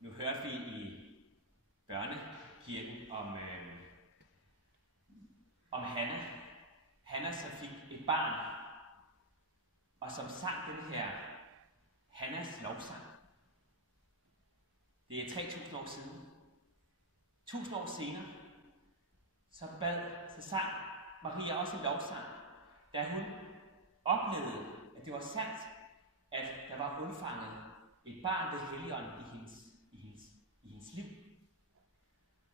Nu hørte vi i børnekirken om Hanna. Hanna, som fik et barn, og som sang den her Hannas lovsang. Det er 3000 år siden. 1000 år senere, så sang Maria også en lovsang, da hun oplevede, at det var sandt, at der var undfanget et barn ved Helligånden i hendes liv.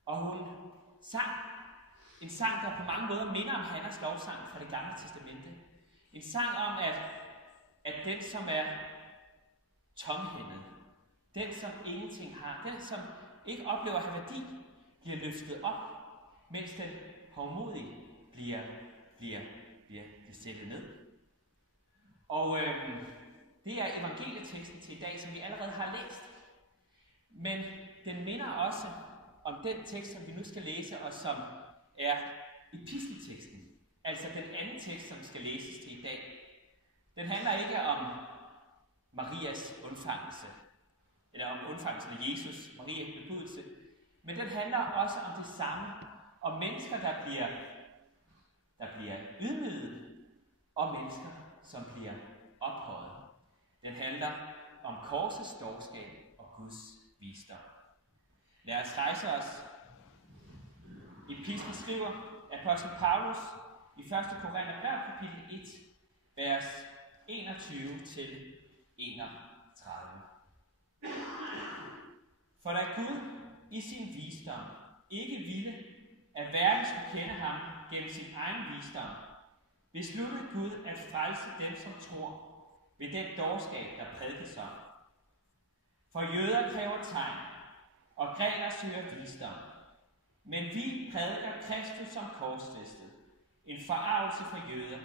Og hun sang en sang, der på mange måder minder om Hannas lovsang fra det gamle testamente. En sang om, at den, som er tomhændet, den, som ingenting har, den, som ikke oplever at have værdi, bliver løftet op, mens den hovmodige bliver sættet ned. Og det er evangelieteksten til i dag, som vi allerede har læst. Men den minder også om den tekst, som vi nu skal læse, og som er epistelteksten. Altså den anden tekst, som skal læses til i dag. Den handler ikke om Marias undfangelse, eller om undfangelsen af Jesus, Marias bebudelse, men den handler også om det samme, om mennesker, der bliver ydmyget, og mennesker, som bliver ophøjet. Den handler om korsets dårskab og Guds visdom. Lad os rejse os. Epistlen skriver apostel Paulus i 1. Korintherbrev kapitel 1, vers 21-31. For da Gud i sin visdom ikke ville, at verden skulle kende ham gennem sin egen visdom, besluttede Gud at frelse dem, som tror, ved den dårskab, der prædikes om. For jøder kræver tegn, og grækere søger visdom. Men vi prædiker Kristus som korsfæstet, en forargelse for jøder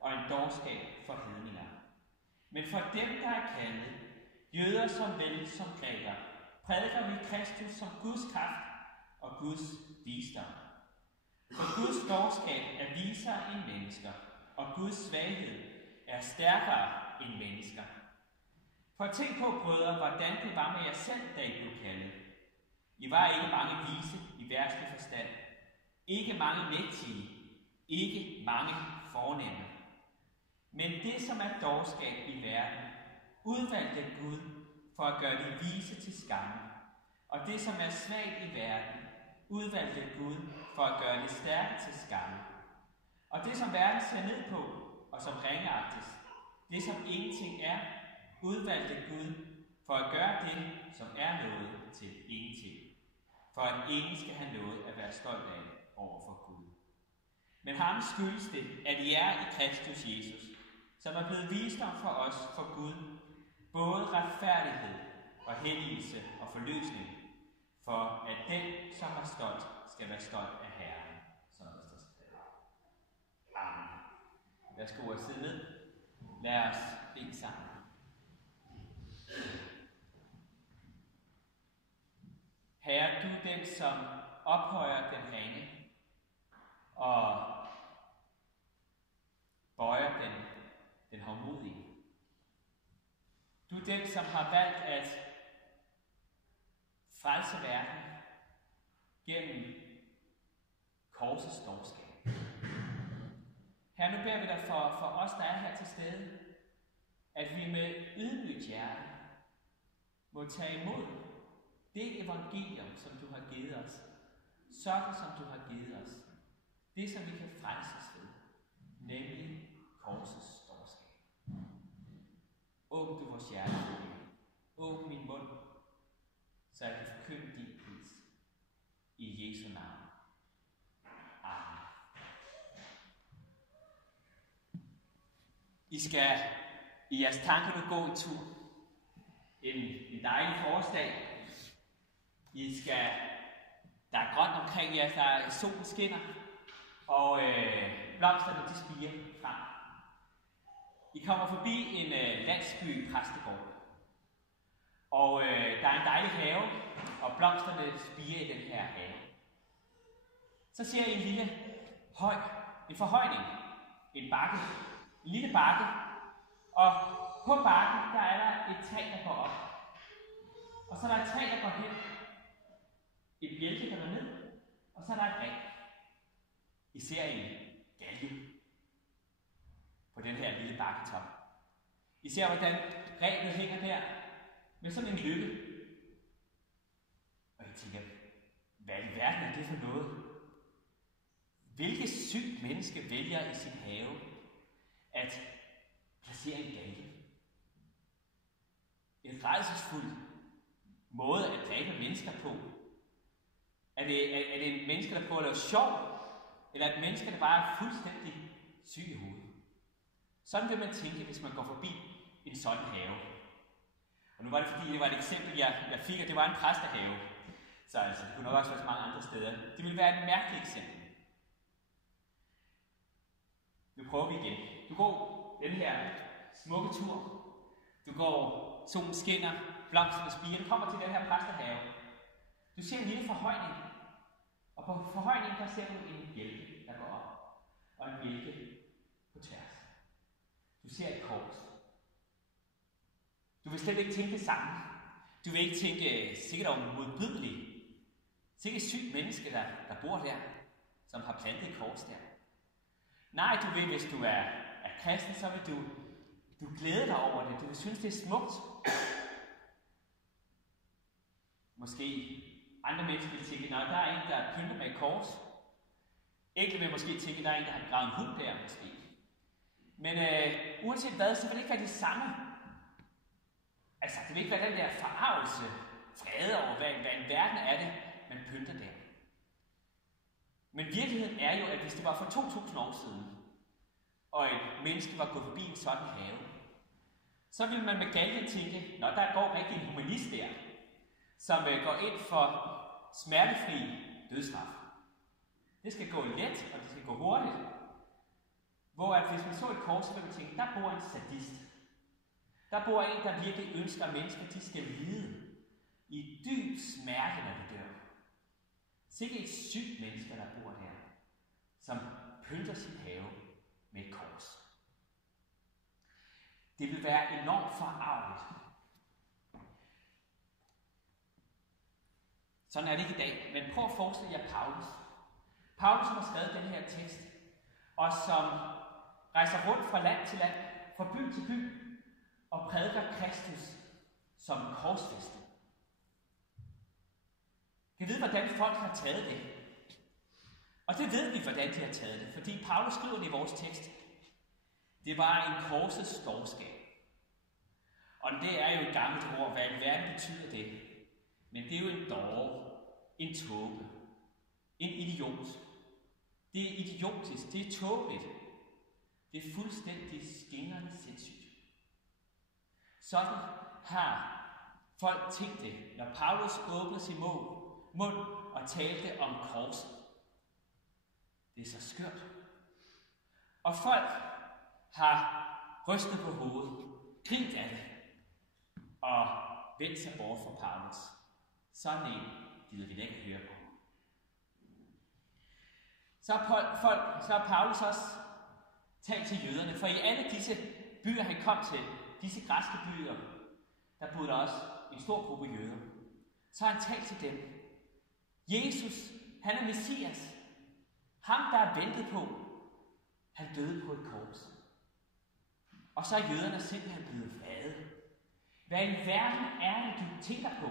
og en dårskab for hedninger. Men for dem, der er kaldet, jøder som vel som grækere, prædiker vi Kristus som Guds kraft og Guds visdom. For Guds dårskab er visere end mennesker, og Guds svaghed er stærkere end mennesker. For tænk på, brødre, hvordan det var med jer selv, da I blev kaldet. I var ikke mange vise i verdslig forstand, ikke mange mægtige, ikke mange fornemme. Men det, som er dårskab i verden, udvalgte Gud for at gøre de vise til skamme. Og det, som er svagt i verden, udvalgte Gud for at gøre det stærke til skamme. Og det, som verden ser ned på, og som ringeagtes, det, som ingenting er, udvalgte Gud for at gøre det, som er noget, til ingenting. For at ingen skal have noget at være stolt af over for Gud. Men ham skyldes det, at I er i Kristus Jesus, som er blevet visdom for os, for Gud, både retfærdighed og helligelse og forløsning, for at den, som er stolt, skal være stolt af Herren, som der står skrevet. Amen. Værsgo at sidde ned. Lad os bede sammen. Herre, du er den, som ophøjer den ringe og bøjer den hovmodige. Du er den, som har valgt at frelse verden gennem korsets dårskab. Herre, nu beder vi dig for os, der er her til stede, at vi med ydmygt hjerte må tage imod det evangelium, som du har givet os, sådan som du har givet os, det som vi kan frelses ved, nemlig korsets dårskab. Åbn du vores hjerte, åbn min mund, så jeg kan forkynde din pris. I Jesu navn. Amen. I skal i jeres tanker nu gå en tur. En dejlig forårsdag. Der er grønt omkring jer, der solen skinner, og blomsterne de spiger frem. I kommer forbi en landsby præstegård, og der er en dejlig have, og blomsterne spiger i den her have. Så ser I en forhøjning, en bakke, en lille bakke, og på bakken der er der et træ, der går op. Og så er der et træ, der går hen et bjælke, der går ned, og så er der et ræb. I ser en galge på den her lille bakketop. I ser, hvordan rebet hænger der med sådan en lykke. Og jeg tænker, hvad i verden er det for noget? Hvilket sygt menneske vælger i sin have at placere en galge? En rædselsfuld måde at dræbe mennesker på. Er det en menneske, der prøver at lave sjov? Eller et menneske, der bare er fuldstændig syg i hovedet? Sådan vil man tænke, hvis man går forbi en sådan have. Og nu var det fordi, det var et eksempel, jeg fik, og det var en præstehave. Så altså, det kunne nok også være så mange andre steder. Det ville være et mærkeligt eksempel. Nu prøver vi igen. Du går den her smukke tur. Du går, solen skinner, blomsterne spiger. Du kommer til den her præstehave. Du ser en lille forhøjning. Og på forhøjningen, der ser du en bjælke, der går op. Og en bjælke på tværs. Du ser et kors. Du vil slet ikke tænke det samme. Du vil ikke tænke sikkert om modbydeligt. Sikkert et sygt menneske, der bor der, som har plantet et kors der. Nej, du vil, hvis du er kristen, så vil du glæde dig over det. Du vil synes, det er smukt. Måske andre mennesker vil tænke, nej, der er en, der er pyntet med et kors. Enkelte vil måske tænke, der er en, der har gravet en hund der, måske. Men uanset hvad, så vil det ikke være det samme. Altså, det vil ikke være den der forarvelse, vrede over, hvad en verden er det, man pynter der. Men virkeligheden er jo, at hvis det var for 2000 år siden, og et menneske var gået forbi en sådan have, så ville man med galgen tænke, nå, der går rigtig en humanist der, som går ind for smertefri dødsstraf. Det skal gå let, og det skal gå hurtigt. Hvor at hvis man så et kors, så ville man tænke, der bor en sadist. Der bor en, der virkelig ønsker, at mennesker de skal lide i dyb smerte, når de dør. Sikke et sygt menneske, der bor der, som pynter sin have med et kors. Det vil være enormt forarveligt. Sådan er det ikke i dag, men prøv at forestille jer Paulus. Paulus, som har skrevet den her tekst, og som rejser rundt fra land til land, fra by til by, og prædiker Kristus som korsfæstet. Vi ved, hvordan folk har taget det. Og det ved vi, hvordan de har taget det, fordi Paulus skriver det i vores tekst. Det var en korsets dårskab. Og det er jo et gammelt ord, hvad i verden betyder det. Men det er jo en dåre, en tåbe, en idiot. Det er idiotisk, det er tåbeligt. Det er fuldstændig skingrende sindssygt. Sådan har folk tænkt det, når Paulus åbnede sin mund og talte om korset. Det er så skørt. Og folk har rystet på hovedet, grint af det, og vendt sig bort fra Paulus. Sådan en gider vi da ikke høre på. Så har Paulus også talt til jøderne, for i alle disse byer, han kom til, disse græske byer, der boede der også en stor gruppe jøder. Så har han talt til dem. Jesus, han er Messias. Ham, der er ventet på, han døde på et kors. Og så er jøderne simpelthen blevet vrede. Hvad i verden er det, du tænker på?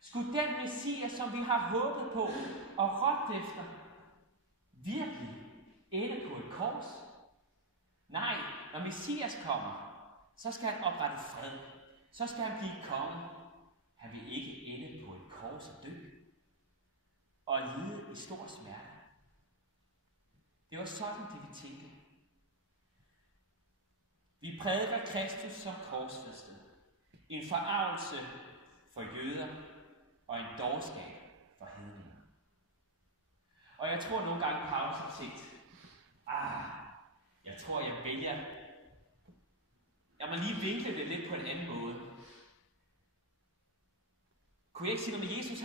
Skulle den Messias, som vi har håbet på og råbt efter, virkelig ende på et kors? Nej, når Messias kommer, så skal han oprette fred. Så skal han blive konge. Han vil ikke ende på et kors og dø. Og lide i stor smerte. Det var sådan, det vi tænkte. Vi prædiker Kristus som korsfæstet. En forarvelse for jøder og en dårskab for hedninger. Og jeg tror nogle gange, Paulus har tænkt, jeg tror, jeg vælger. Jeg må lige vinkle det lidt på en anden måde. Kunne jeg ikke sige noget med Jesus?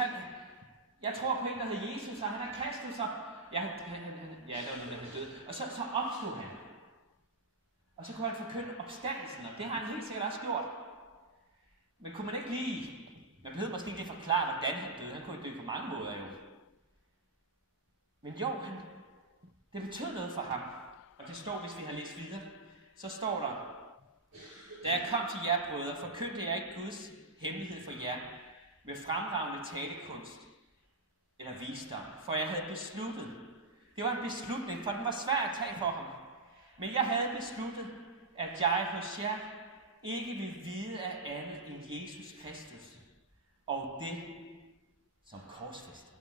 Jeg tror på en, der hedder Jesus, og han er Kristus, og det var noget, der hed død. Og så opstod han. Og så kunne han forkynde opstandelsen, og det har han helt sikkert også gjort. Men kunne man ikke lige man behøver måske ikke forklare, hvordan han døde. Han kunne dø på mange måder jo. Men jo, det betød noget for ham. Og det står, hvis vi har læst videre, så står der, da jeg kom til jer, brødre, forkyndte jeg ikke Guds hemmelighed for jer med fremragende talekunst eller visdom, for jeg havde besluttet. Det var en beslutning, for den var svær at tage for ham. Men jeg havde besluttet, at jeg hos jer ikke vil vide af andet end Jesus Kristus og det som korsfæstet.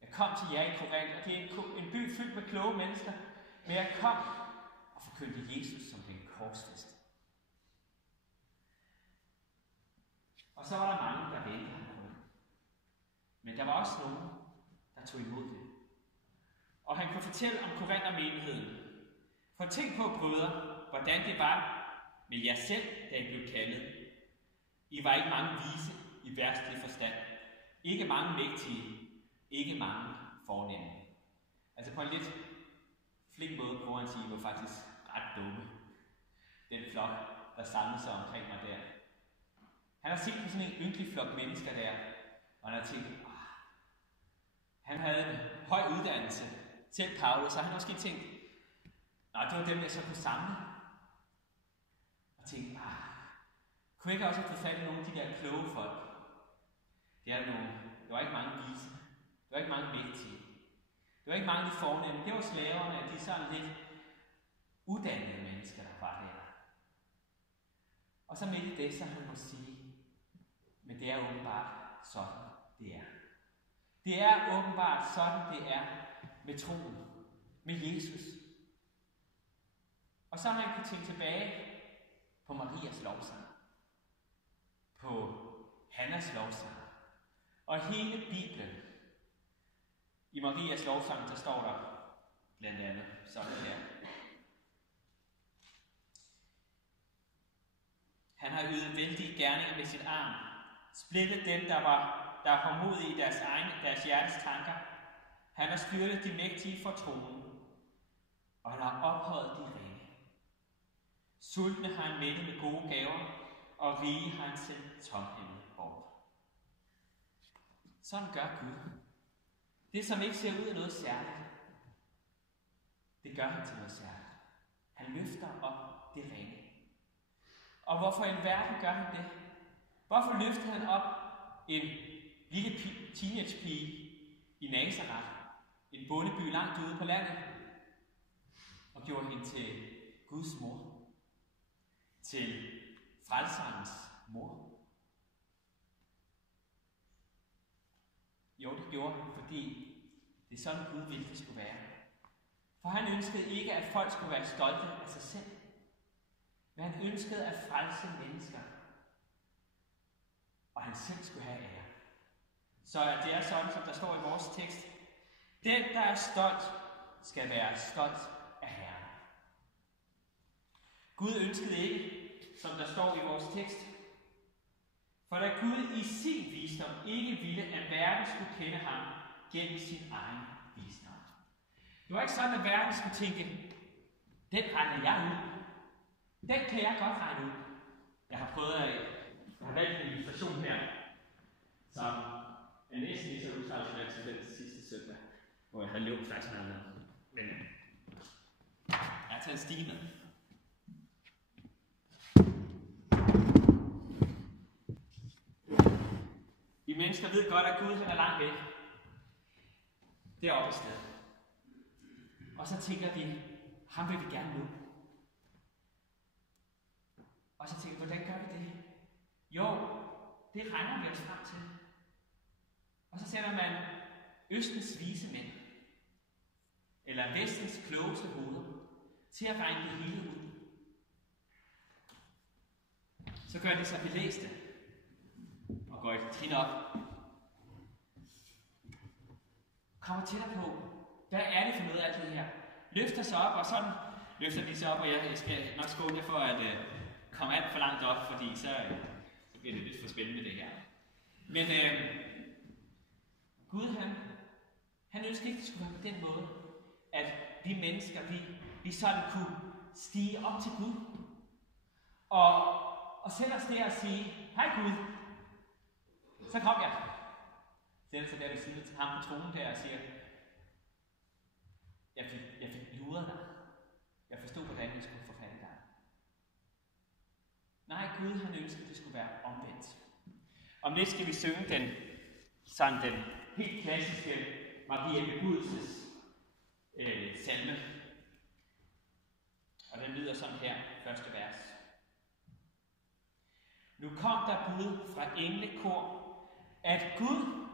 Jeg kom til jer i Korinth, og det er en by fyldt med kloge mennesker, men jeg kom og forkyndte Jesus som den korsfæstet. Og så var der mange, der vendte ham på det. Men der var også nogen, der tog imod det. Og han kunne fortælle om Korinther-menigheden. For tænk på, brødre, hvordan det var med jer selv, da I blev kaldet. I var ikke mange vise i verdslig forstand. Ikke mange mægtige. Ikke mange fornemme. Altså på en lidt flink måde prøver han at sige, at I var faktisk ret dumme. Den flok, der samlede sig omkring mig der. Han har set på sådan en ynkelig flok mennesker der, og han har tænkt, han havde en høj uddannelse, selv Paulus, så han har måske tænkt, det var dem, jeg så kunne samle. Og tænkte, kunne jeg ikke også have fået fat i nogle af de der kloge folk? Det var ikke mange vise, det var ikke mange mægtige, det var ikke mange de fornemme, det var slaverne, at de sådan lidt uddannede mennesker, der var der. Og så midt i det, så han må sige, men det er åbenbart sådan, det er. Det er åbenbart sådan, det er med troen, med Jesus. Og så har han kunnet tænke tilbage på Marias lovsang, på Hannas lovsang, og hele Bibelen. I Marias lovsang, der står der blandt andet sådan her. Han har ydet vældige gerninger med sit arm, splittet dem, der er hårdmodige i deres hjertes tanker. Han har styrtet de mægtige for tronen, og han har ophøjet de rige. Sultne har han mættet med gode gaver, og rige har han sendt tomhændet bort. Sådan gør Gud. Det, som ikke ser ud af noget særligt, det gør han til noget særligt. Han løfter op det rene. Og hvorfor i verden gør han det? Hvorfor løfter han op en lille teenagepige i Nazareth, en bondeby langt ude på landet, og gjorde hende til Guds mor, til frelserens mor? Jo, det gjorde han, fordi det er sådan Gud ville det skulle være. For han ønskede ikke, at folk skulle være stolte af sig selv, men han ønskede at frelse mennesker, og han selv skulle have ære. Så det er sådan, som der står i vores tekst. Den, der er stolt, skal være stolt af Herren. Gud ønskede ikke, som der står i vores tekst, for da Gud i sin visdom ikke ville, at verden skulle kende ham gennem sin egen visdom. Det var ikke sådan, at verden skulle tænke, den regner jeg ud. Den kan jeg godt regne ud. Jeg har valgt en illustration her, som er næsten lige så utraditionelt som den sidste søndag, hvor jeg havde løbet slags med. Men jeg har taget en stige med. Vi mennesker ved godt, at Gud han er langt væk. Det er oppe i stedet. Og så tænker vi, ham vil vi gerne nå. Og så tænker vi, hvordan gør vi det? Jo, det regner vi os frem til. Og så sætter man Østens vise mænd, eller Vestens klogeste hoveder, til at regne det hele ud. Så gør de sig belæste, og går et trin op. Kommer tættere på, hvad er det for noget af alt det her? Løfter sig op, og sådan løfter de sig op, og jeg skal nok skåne jer for at komme alt for langt op, fordi så bliver det lidt for spændende det her. Men Gud, han ønsker ikke, at det skulle være på den måde, at vi mennesker, vi sådan kunne stige op til Gud, og sætte os der og sige, hej Gud, Så kom jeg. Sætter sig der ved siden af ham på tronen der og siger, jeg fik luret dig. Jeg forstod, hvordan jeg skulle forfatte dig. Nej, Gud han ønskede, at det skulle være omvendt. Om lidt skal vi synge den helt klassiske Maria Bebudelses salme. Og den lyder sådan her, første vers. Nu kom der bud fra englekor, at Gud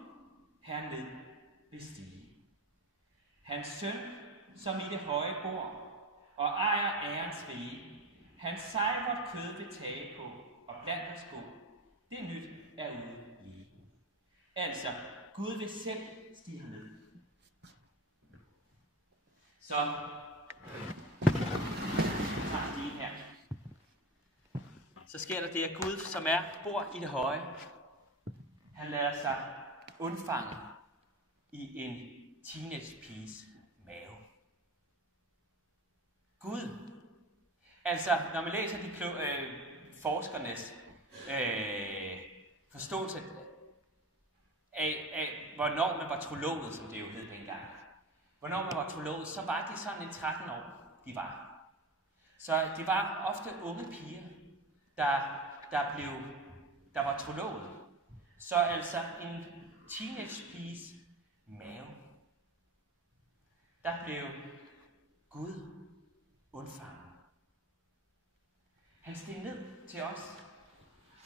herned vil stige. Hans søn, som i det høje bor, og ejer ærens rige, hans sejr kød vil tage på, og blandt os gå, det nyt er ude lige. Altså, Gud vil selv stige herned. Så tager vi her. Så sker der det, at Gud, som bor i det høje, han lader sig undfange i en teenagepiges mave. Gud. Altså, når man læser de forskernes forståelse af, hvornår man var trolovet, som det jo hed dengang. Hvornår man var trolovet, så var det sådan en 13 år, de var. Så det var ofte unge piger, der var trolovet. Så altså en teenagepiges mave. Der blev Gud undfanget. Han steg ned til os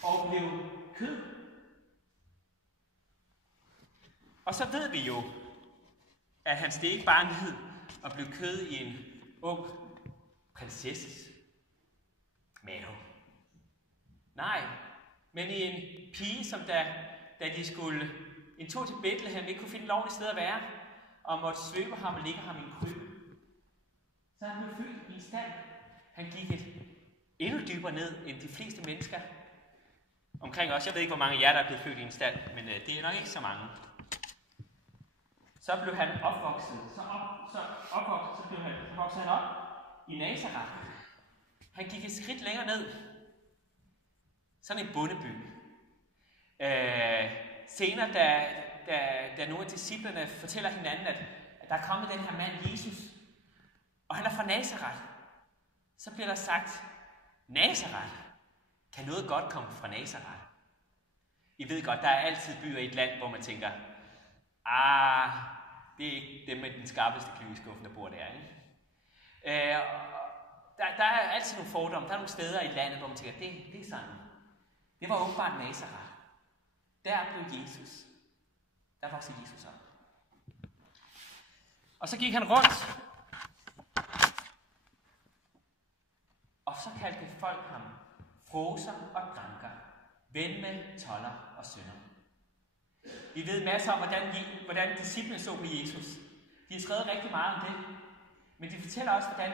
og blev kød. Og så ved vi jo, at han steg ikke bare ned og blev kød i en ung prinsesses mave. Nej, men i en pige, som da de skulle en tur til Bethlehem, ikke kunne finde et lovligt sted at være, og måtte svøbe ham og ligge ham i en krybbe. Så han blev født i en stald. Han gik endnu dybere ned end de fleste mennesker omkring os. Jeg ved ikke, hvor mange af jer, der er blevet født i en stald, men det er nok ikke så mange. Så blev han opvokset. Så voksede han op i Nazareth. Han gik et skridt længere ned. Sådan en bondeby. Senere, da nogle af disciplerne fortæller hinanden, at der er kommet den her mand, Jesus, og han er fra Nazareth, så bliver der sagt, Nazareth, kan noget godt komme fra Nazareth? I ved godt, der er altid byer i et land, hvor man tænker, det er ikke dem med den skarpeste kniv i skuffen, der bor der, ikke? Der er altid nogle fordomme. Der er nogle steder i landet, hvor man tænker, det er sådan. Det var åbenbart Nazareth. Der blev Jesus. Der voksede Jesus op. Og så gik han rundt. Og så kaldte folk ham fråser og dranker, ven med toller og synder. Vi ved masser om, hvordan disciplene så på Jesus. De har skrevet rigtig meget om det. Men de fortæller også, hvordan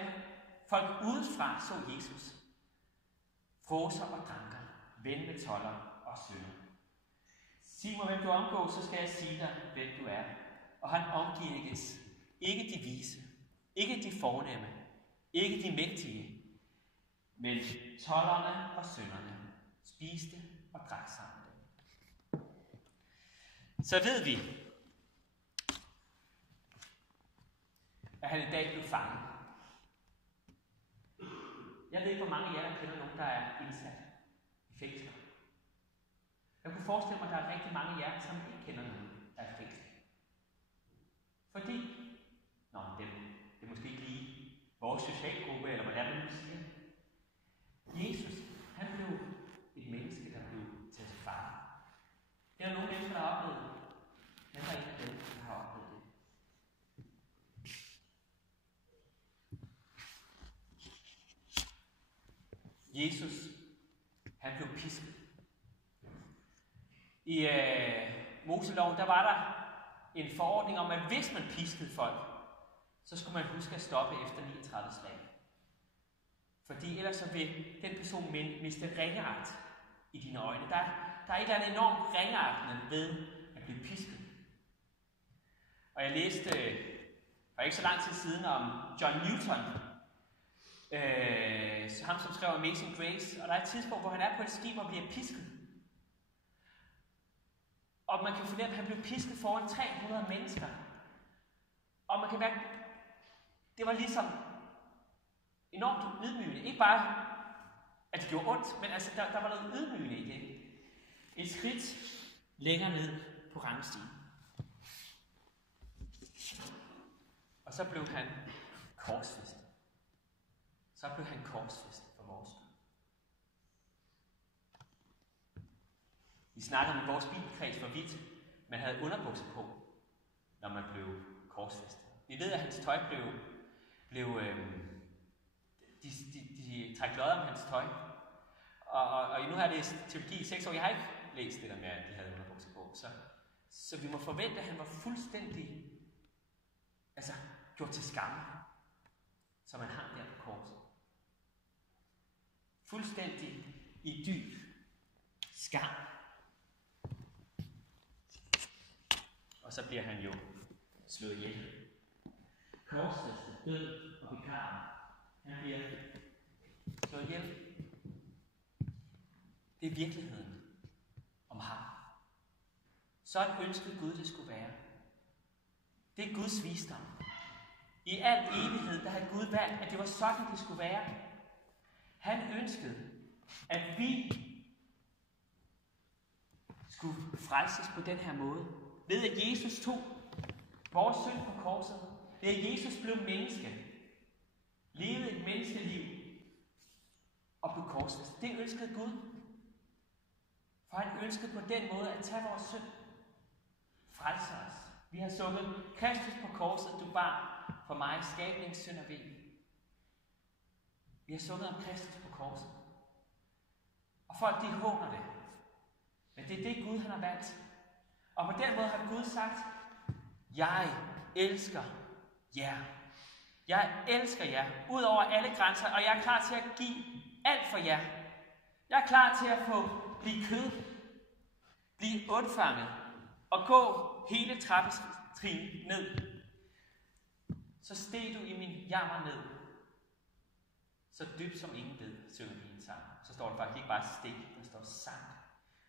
folk udefra så Jesus. Fråser og dranker, ven med toller og synder. Sig mig, hvem du omgås, så skal jeg sige dig, hvem du er. Og han omgives ikke de vise, ikke de fornemme, ikke de mægtige, men tollerne og synderne spiste og drak sammen. Så ved vi, at han i dag blev fanget. Jeg ved ikke, hvor mange af jer, der kender nogen, der er indsat i fængsler. Jeg kunne forestille mig, at der er rigtig mange af jer, som ikke kender nogen, der er i fængsel. Fordi, det er måske ikke lige vores socialgruppe, eller hvad det nu siger. Jesus, han blev et menneske, der blev taget til fange. Det er der nogle mennesker, der har oplevet det. Han var en af dem, der har oplevet det. Jesus, han blev pisket. I Moseloven, der var der en forordning om, at hvis man piskede folk, så skulle man huske at stoppe efter 39 slag. Fordi ellers så vil den person miste ringeagt i dine øjne. Der er et eller andet enormt ringeagtende ved at blive pisket. Og jeg læste for ikke så lang tid siden om John Newton, ham som skrev Amazing Grace, og der er et tidspunkt, hvor han er på et skib og bliver pisket. Og man kan fornemme, at han blev pisket foran 300 mennesker. Og man kan mærke, det var ligesom enormt ydmygende. Ikke bare, at det gjorde ondt, men altså, der var noget ydmygende i det. Et skridt længere ned på rangstigen. Og så blev han korsfæstet. Så blev han korsfæstet for vores skyld. Vi snakkede med vores bibelkreds, hvorvidt man havde underbukser på, når man blev korsfæstet. Vi ved, at hans tøj de trak lodder om hans tøj. Og nu har det teologi i 6 år. Jeg har ikke læst det der med, at de havde underbukser på. Så vi må forvente, at han var fuldstændig gjort til skamme, som han hang der på korset. Fuldstændig i dyb skam. Og så bliver han jo slået ihjel. Korsfæstet, død og begravet. Han bliver slået ihjel. Det er virkeligheden om ham. Sådan ønskede Gud, det skulle være. Det er Guds visdom. I al evighed, der havde Gud valgt, at det var sådan, det skulle være. Han ønskede, at vi skulle frelses på den her måde. Ved at Jesus tog vores synd på korset. Ved at Jesus blev menneske. Levede et menneskeliv og blev korsfæstet. Det ønskede Gud. For han ønskede på den måde at tage vores synd. Frelse os. Vi har sunget Kristus på korset, du bar for mig skabningens synd og ven. Vi har sunget om Kristus på korset. Og folk de håner det. Men det er det Gud han har valgt. Og på den måde har Gud sagt, jeg elsker jer. Jeg elsker jer ud over alle grænser, og jeg er klar til at give alt for jer. Jeg er klar til at blive kød, blive undfanget og gå hele trappetrin ned. Så steg du i min jammer ned. Så dybt som ingen ved, synger vi en sang. Så står der faktisk ikke bare stik, der står sank.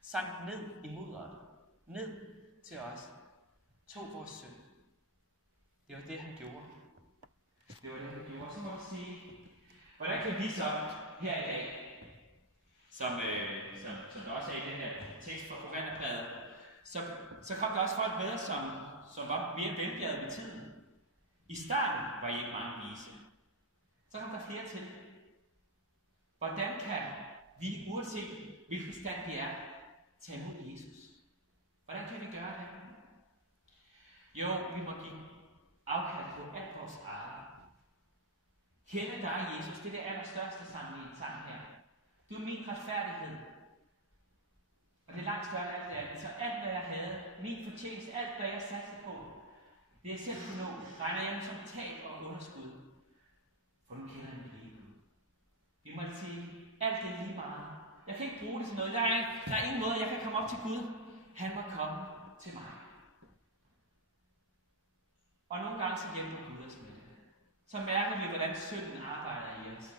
Sank ned i mudderet. Ned til os. Tog vores synd. Det var det, han gjorde. Det var det, han gjorde. Så må man sige, hvordan kan vi så her i dag, som der også er i den her tekst fra Korintherbrevet, så kom der også folk med, som var mere velbjerget med tiden. I starten var I ikke mange vise. Så kom der flere til. Hvordan kan vi, uanset hvilken stand vi er, tage imod Jesus? Hvordan kan vi gøre det? Jo, vi må give afkald på alt vores eget. Kende dig, Jesus, det er det allerstørste sammen i en sang her. Du er min retfærdighed. Og det er langt større alt det andet. Så alt, hvad jeg havde, min fortjeneste, alt, hvad jeg satte på, det jeg selv kunne nå, regner jeg som tab og underskud. For nu kender jeg mit liv. Vi må sige, alt det er lige meget. Jeg kan ikke bruge det til noget. Der er ingen måde, jeg kan komme op til Gud. Han må komme til mig. Og nogle gange så hjælper Gud os med det. Så mærker vi, hvordan synden arbejder i os.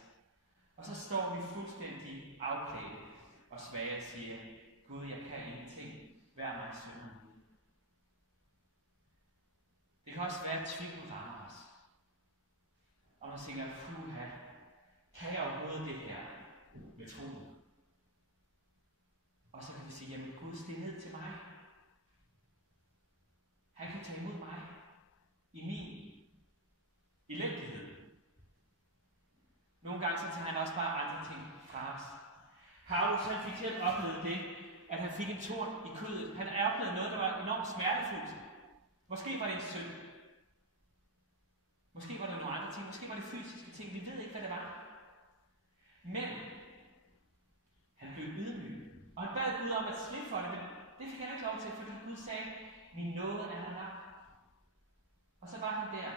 Og så står vi fuldstændig afklædt og svage og siger, Gud, jeg kan ingenting. Vær mig synden. Det kan også være, at tvivlen rammer os. Og man tænker, puha, kan jeg overhovedet det her med troen? Og så kan vi sige, jamen Gud, stig ned til mig. Han kan tage imod mig i min elendighed. Nogle gange så tager han også bare andre ting fra os. Paulus han fik selv oplevet det, at han fik en torn i kødet. Han oplevede noget, der var enormt smertefuldt. Måske var det en synd. Måske var det nogle andre ting. Måske var det fysiske ting. Vi ved ikke, hvad det var. Men han blev ydmyg. Og han bad Gud om at slippe for det, men det fik han ikke lov til, fordi Gud sagde, min nåde er nok. Og så var han der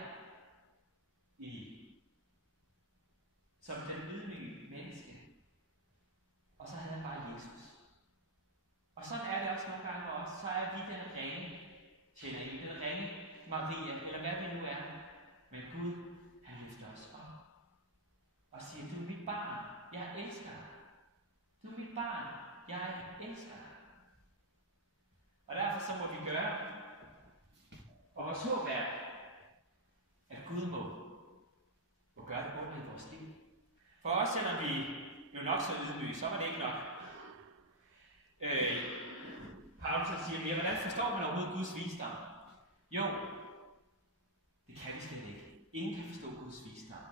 som den ydmyge menneske. Og så havde han bare Jesus. Og sådan er det også nogle gange for os. Så er vi den rene tjenerinde, den rene Maria, eller hvad vi nu er. Men Gud, han løfter os op. Og siger, du er mit barn, jeg elsker dig. Du er mit barn, jeg elsker dig. Og derfor så må vi gøre. Og vores håb er, at Gud må gøre det under i vores liv. For os, selvom vi jo nok så ydmyge, så var det ikke nok. Paulus siger mere, hvordan forstår man overhovedet Guds visdom? Jo, det kan vi slet ikke. Ingen kan forstå Guds visdom.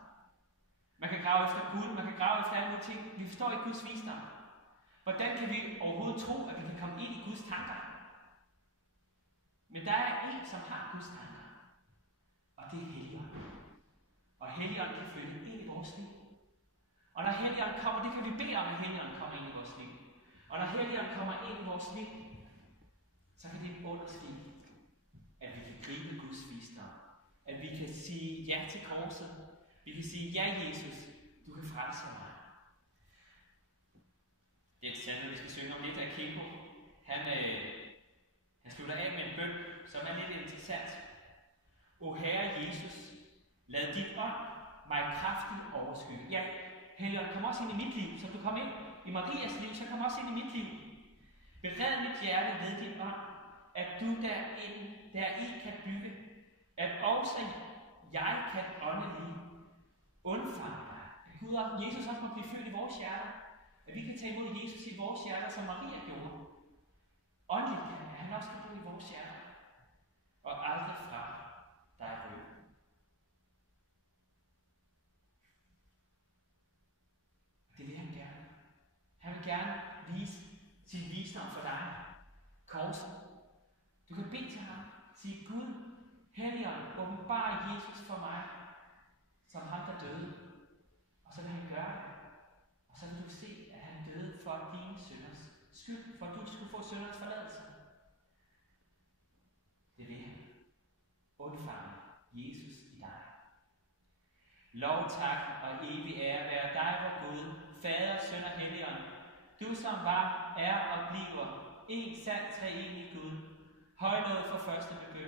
Man kan grave efter Gud, man kan grave efter alle mulige ting. Vi forstår ikke Guds visdom. Hvordan kan vi overhovedet tro, at vi kan komme ind i Guds tanker? Men der er en, som har Guds tanker. Og det er Helligånden. Og Helligånden kan flytte ind i vores liv. Og når Helligånden kommer, det kan vi bede om, at Helligånden kommer ind i vores liv. Og når Helligånden kommer ind i vores liv, så kan det underske, at vi kan gribe Guds visdom. At vi kan sige ja til korset. Vi kan sige, ja Jesus, du kan frelse mig. Det er et sandhed, vi skal synge om lidt af Kiko. Han slutter af med en bøn, som er lidt interessant. O Herre Jesus, lad dit ånd mig kraftigt overskygge. Ja, Helligånd, kom også ind i mit liv, som du kom ind i Marias liv, så kom også ind i mit liv. Bered mit hjerte ved din ånd, at du deri kan bygge, at også jeg kan åndeligt undfange dig. At Gud og Jesus også må blive født i vores hjerter. At vi kan tage imod Jesus i vores hjerter, som Maria gjorde. Åndeligt kan han også kan bo i vores hjerter. Og aldrig fra dig rød. Det vil han gerne. Han vil gerne vise sin visdom for dig. Korset. Du kan bede til ham. Sige, Gud, Helligånd, åbenbar Jesus for mig, som ham, der døde. Og så vil han gøre det. Og så vil du se, at han døde for dine synders skyld, for at du skulle få syndernes forladelse. Det vil han. Undfange Jesus i dig. Lov, tak og evig ære være dig, vor Gud, Fader, Søn og Helligånd. Du som var, er og bliver en sand treenig Gud, højnået fra første begyndelse